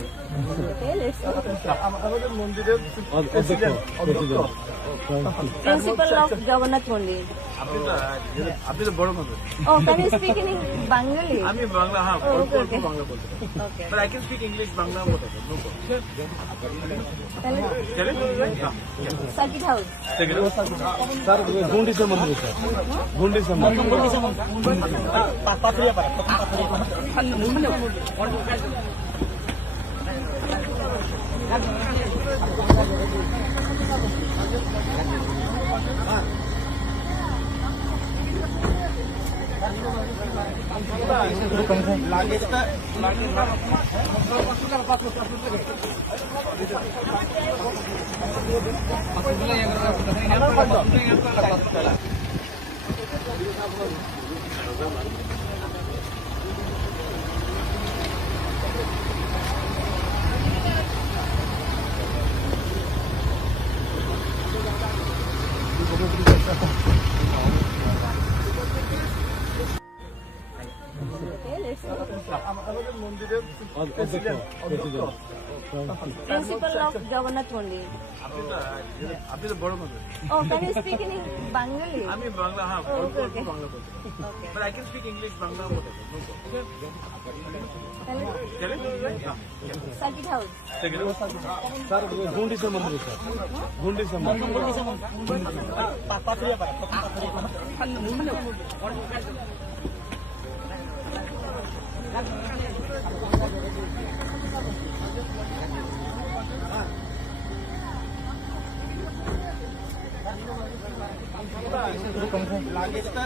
Okay, let's go. আমাদের মন্দিরের Principal of Jagannath Mandir. আপনি তো বড় মানুষ। Oh, can you speak in Bengali? আমি বাংলা হ্যাঁ Oh, অল্প okay, অল্প okay. বাংলা বলতে পারি। Okay. But I can speak English, Bangla, whatever. No problem. Tell Circuit House. Sir गुंडी से मंदिर सर गुंडी से Okay, let's go. আমাদের মন্দিরের Principal of Jagannath Mandir. আপনি তো বড় মানুষ। Oh, can you speak in Bengali? আমি বাংলা হ্যাঁ Oh, অল্প okay, অল্প okay. বাংলা বলতে পারি। Okay. But I can speak English, Bangla, whatever. No problem. Circuit House. Sir गुंडी से मंदिर सर गुंडी से লাগেজটা